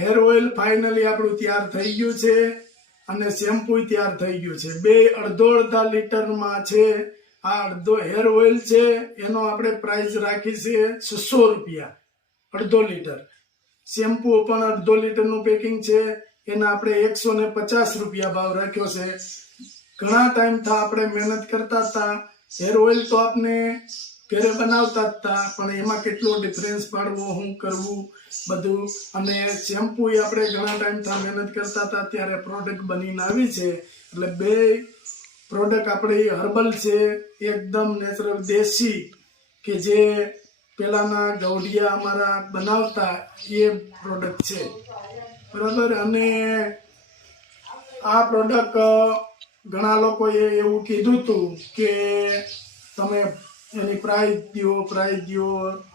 Hair oil finally આપણું તૈયાર થઈ ગયું છે અને શેમ્પુ તૈયાર થઈ ગયું છે. બે અડધા લીટરમાં છે. આ અડધો હેર ઓઇલ છે એનો આપણે પ્રાઇસ રાખી છે 600 રૂપિયા અડધો લીટર. શેમ્પુ પણ અડધો લીટરનું પેકિંગ છે એના આપણે 150 રૂપિયા ભાવ રાખ્યો છે. ઘણા ટાઈમથી આપણે મહેનત કરતા હતા. હેર ઓઇલ તો આપણે ઘરે બનાવતા હતા પણ એમાં કેટલો ડિફરન્સ પાડવો, શું કરવું બધું. અને શેમ્પુ આપણે ઘણા ટાઈમથી મહેનત કરતા હતા ત્યારે પ્રોડક્ટ બનીને આવી છે. એટલે બે પ્રોડક્ટ આપણી હર્બલ છે, એકદમ નેચરલ દેશી, કે જે પેલાના ગૌડિયા અમારા બનાવતા એ પ્રોડક્ટ છે, બરાબર. અને આ પ્રોડક્ટ ઘણા લોકોએ એવું કીધું હતું કે તમે એની પ્રાઇસ દો.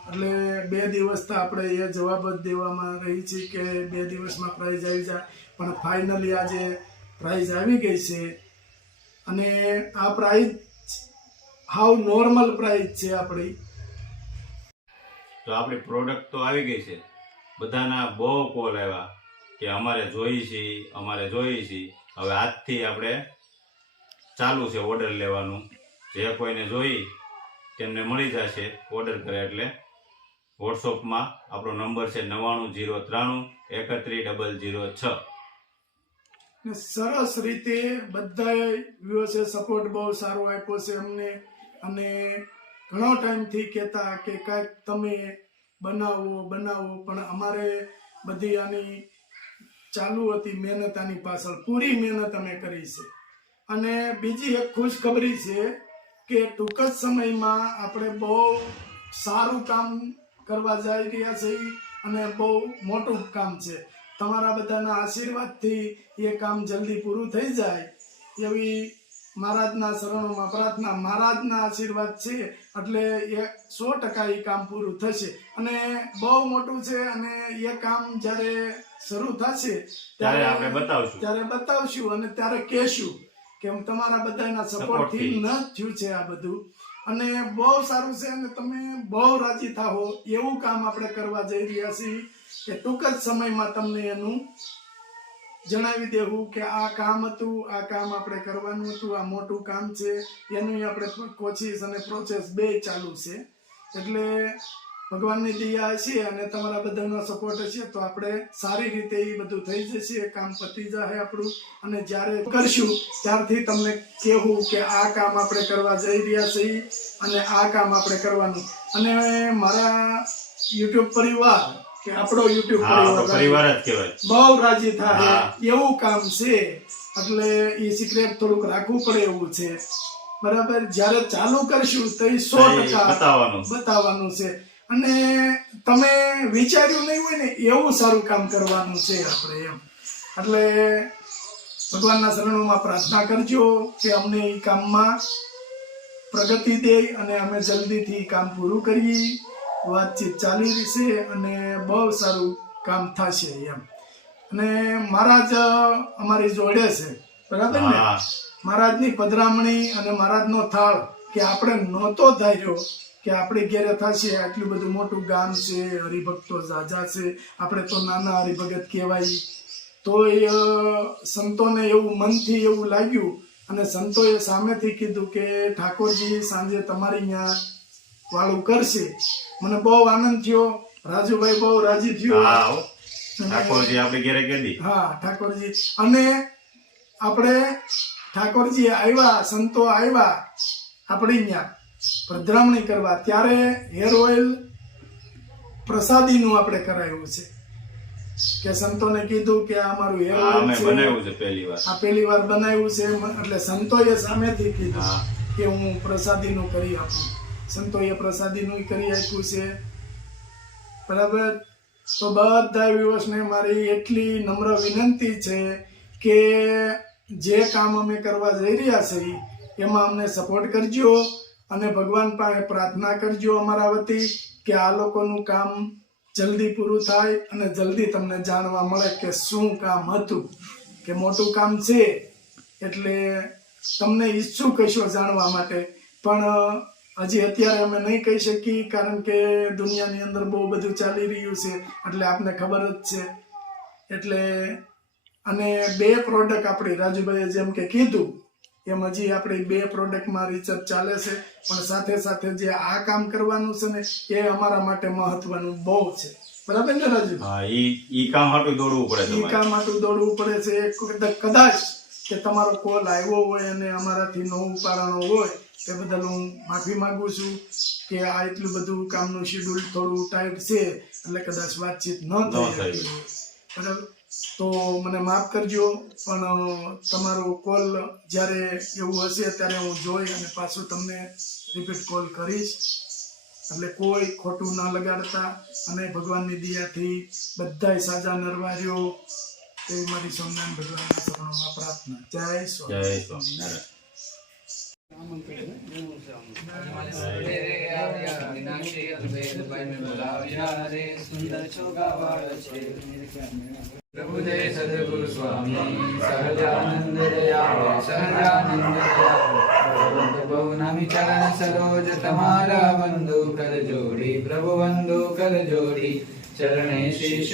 એટલે 2 દિવસથી આપણે એ જવાબ જ દેવામાં રહી છે કે 2 દિવસમાં પ્રાઇસ આવી જાય. પણ ફાઇનલી આજે પ્રાઇસ આવી ગઈ છે અને આ પ્રાઇસ હાવ નોર્મલ પ્રાઇસ છે આપણી. તો આપણી પ્રોડક્ટ તો આવી ગઈ છે. બધાના બહુ કોલ આવ્યા કે અમારે જોઈ છે. હવે આજથી આપણે ચાલુ છે ઓર્ડર લેવાનું. જે કોઈને જોઈ તેમને મળી જશે. ઓર્ડર કરે એટલે વોટ્સઅપમાં આપણો નંબર છે 9903313006. સરસ રીતે બધા વ્યુઅર્સે સપોર્ટ બહુ સારો આપ્યો છે અમને. અને ઘણો ટાઈમથી કહેતા કે કાંઈક તમે બનાવો. પણ અમારે બધી આની ચાલુ હતી મહેનત. આની પાછળ પૂરી મહેનત અમે કરી છે. અને બીજી એક ખુશખબરી છે કે ટૂંક જ સમયમાં આપણે બહુ સારું કામ કરવા જઈ રહ્યા છીએ અને બહુ મોટું કામ છે. તમારા બધાના આશીર્વાદથી એ કામ જલ્દી પૂરું થઈ જાય એવી મહારાજના શરણોમાં પ્રાર્થના. મહારાજના આશીર્વાદ છે એટલે એ 100% એ કામ પૂરું થશે અને બહુ મોટું છે. અને એ કામ જ્યારે શરૂ થશે ત્યારે આપણે બતાવશું અને ત્યારે કહેશું કે તમારા બધાના સપોર્ટથી ન થયું છે આ બધું. અને બહુ સારું છે અને તમે બહુ રાજી થાઓ એવું કામ આપણે કરવા જઈ રહ્યા છીએ કે ટૂંક જ સમયમાં તમને એનું જણાવી દેવું કે આ કામ હતું, આ કામ આપણે કરવાનું હતું, આ મોટું કામ છે. એનું આપણે કોશિશ અને પ્રોસેસ બે ચાલુ છે. એટલે ભગવાનની દયા હશે અને તમારા બધાનો સપોર્ટ હશે તો આપણે સારી રીતે એ બધું થઈ જશે. કામ પતી જશે આપણું. અને જ્યારે કરશું ત્યારથી તમને કહેવું કે આ કામ આપણે કરવા જઈ રહ્યા છીએ અને આ કામ આપણે કરવાનું. અને મારા યુટ્યુબ પરિવાર કે આપણો યુટ્યુબ પરિવાર જ કહેવાય બહુ રાજી થાય એવું કામ છે. એટલે એ સિક્રેટ થોડુંક રાખવું પડે એવું છે, બરાબર. જ્યારે ચાલુ કરશું તો એ 100% બતાવવાનું છે. અને તમે વિચાર્યું નહીં હોય ને એવું સારું કામ કરવાનું છે આપણે એમ. એટલે ભગવાનના શરણોમાં પ્રાર્થના કરજો કે અમને એ કામમાં પ્રગતિ દે અને અમે જલ્દીથી કામ પૂરું કરીએ. વાતચીત ચાલી રહી છે અને બહુ સારું કામ થશે એમ. અને મહારાજ અમારી જોડે છે, બરાબર ને. મહારાજની પધરામણી અને મહારાજનો થાળ કે આપણે નહોતો ધાર્યો કે આપણી ઘેરે થશે. આટલું બધું મોટું ગામ છે, હરિભક્તો ઝાઝા છે, આપણે તો નાના હરિભગત કહેવાય. તો એ સંતોને એવું મનથી એવું લાગ્યું અને સંતોએ સામેથી કીધું કે ઠાકોરજી સાંજે તમારી અહીંયા વાળું કરશે. મને બહુ આનંદ થયો. રાજુભાઈ બહુ રાજી થયો. ઠાકોરજી આપણે ઘરે કીધી. હા, ઠાકોરજી. અને આપણે ઠાકોરજી આવ્યા, સંતો આવ્યા આપણે અહીંયા પધરામણી કરવા, ત્યારે હેર ઓઇલ પ્રસાદીનું આપણે કરાયું છે કે સંતોને કીધું કે આ મારું હેર ઓઇલ છે, બનાવ્યું છે પહેલી વાર બનાવ્યું છે. એટલે સંતોએ સામેથી કીધું કે હું પ્રસાદીનું કરી આપું. સંતોએ પ્રસાદીનું કરી આપ્યું છે, બરાબર. તો બધા વ્યુઅર્સને મારી એટલી નમ્ર વિનંતી છે કે જે કામ અમે કરવા જઈ રહ્યા છીએ એમાં અમને સપોર્ટ કરજો અને ભગવાન પાસે પ્રાર્થના કરજો અમારા વતી કે આ લોકોનું કામ જલ્દી પૂરું થાય અને જલ્દી તમને જાણવા મળે કે શું કામ હતું, કે મોટું કામ છે. એટલે તમને ઈચ્છુક હશો જાણવા માટે, પણ હજી અત્યારે અમે નહીં કહી શકીએ કારણ કે દુનિયાની અંદર બહુ બધું ચાલી રહ્યું છે એટલે આપને ખબર જ છે. એટલે અને 2 પ્રોડક્ટ આપણી રાજુભાઈએ જેમ કે કીધું એમ હજી આપણી 2 પ્રોડક્ટમાં રિસર્ચ ચાલે છે, પણ સાથે સાથે જે આ કામ કરવાનું છે ને એ અમારા માટે મહત્વનું બહુ છે. બરાબર ને રાજુ? હા, ઈ કામ હાટું દોડવું પડે એ તમારે. કામ માટે દોડવું પડે છે. કદાચ કે તમારો કોલ આવ્યો હોય અને અમારાથી ન ઉપાડવાનો હોય તે બદલ હું માફી માંગુ છું કે આ એટલું બધું કામનું શેડ્યુલ થોડું ટાઈટ છે એટલે કદાચ વાતચીત ન થઈ. બરાબર, તો મને માફ કરજો, પણ તમારો કોલ જ્યારે એવું હશે ત્યારે હું જોઈ અને પાછું તમને રિપીટ કોલ કરીશ. એટલે કોઈ ખોટું ના લગાડતા અને ભગવાનની દયાથી બધાય સાજા નરવાર્યો એવી મારી સ્વામિનારાયણ ભગવાનના શરણોમાં પ્રાર્થના. જય જય સ્વામિનારાયણ. સ્વામિનારાયણ. પ્રભુ જય સદગુરુ સ્વામી સહજાનંદ દયાળુ સહજાનંદ દયાળુ બહુ નામી ચરણ સરોજ તમારા બંધુ કર જોડી પ્રભુ બંધુ કર જોડી ચરણે શીશ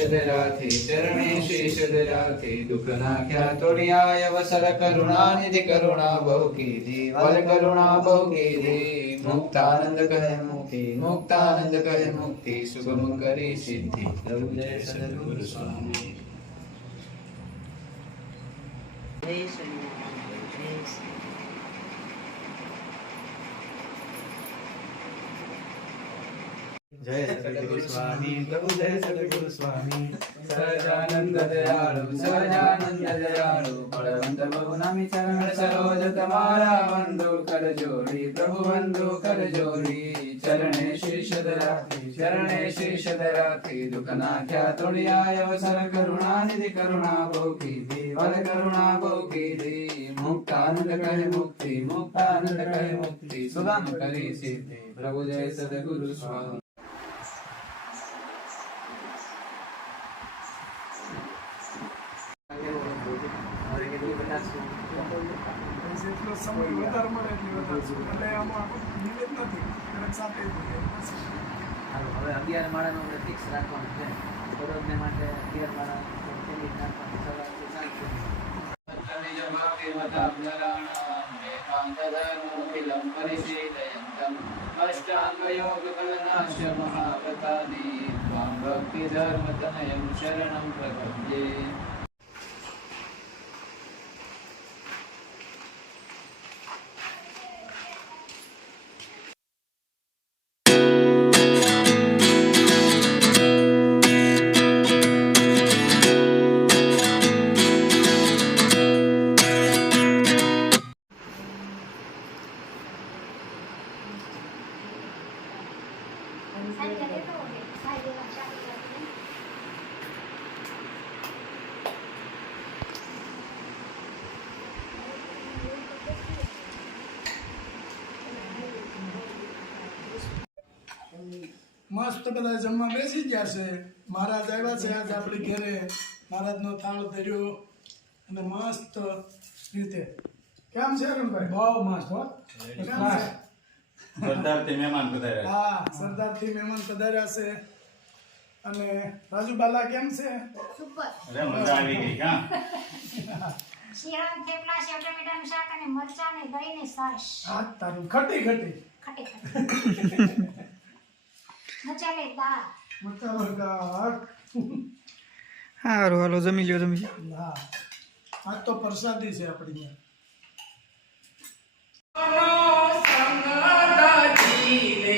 ધરાથી દુઃખ નાખ્યા તોડિયા અવસર કરુણા નિધિ કરુણા બહુ કીધી વલ કરુણા બહુ કીધી મુક્તાનંદ કહે મુક્તિ સુગમ કરી સિદ્ધિ. પ્રભુ જય સદગુરુ સ્વામી. જય સદગુરુ સ્વામી. પ્રભુ જય સદગુરુ સ્વામી. સહજાનંદ દયાળુ બળવંત બહુ નામી ચરણ સરોજ તમારા બંધુ કર જોડી પ્રભુ બંધુ કર જોડી ચરણે શીશ ધરાથી દુઃખ નાખ્યા તોડિયા અવસર કરુણા નિધિ કરુણા બહુ કીધી વર કરુણા બહુ કીધી મુક્તાનંદ કહે મુક્તિ સુદામ કરી સિદ્ધિ. પ્રભુ જય સદગુરુ સ્વામી. જેટલો સમય વધારે મળે એટલી વધારે છું. એટલે આમાં નિવેદ નથી કદાચ સાથે જ હોય. હવે 11 માળાનું આપણે ફિક્સ રાખવાનું છે. દરરોજને માટે 11 માળા કેન્ડિડ નાખવાની સવારથી સાંજ સુધી. શરણં પ્રપદ્યે. મસ્ત બધા જમવા બેસી ગયા છે. મહારાજ આવ્યા છે આજ આપણી ઘરે. મહારાજનો થાળ ધર્યો અને મસ્ત રીતે. કેમ છે રમભાઈ? બહુ મસ્ત હો. કેમ છે? સરદારથી મહેમાન પધાર્યા. હા, સરદારથી મહેમાન પધાર્યા છે. અને રાજુબાલા કેમ છે? સુપર. અરે મજા આવી ગઈ. હા, શિયાળાના થેપલા, સેવ ટમેટાનું શાક અને મરચાં ને દહીં ને છાશ. હા, તારું ખટી ખટી ખટી ખટી. મચાલેદાર. મસાલેદાર. હારું હાલો જમી લ્યો હા, આજ તો પ્રસાદી છે આપણી. સંગદાજીને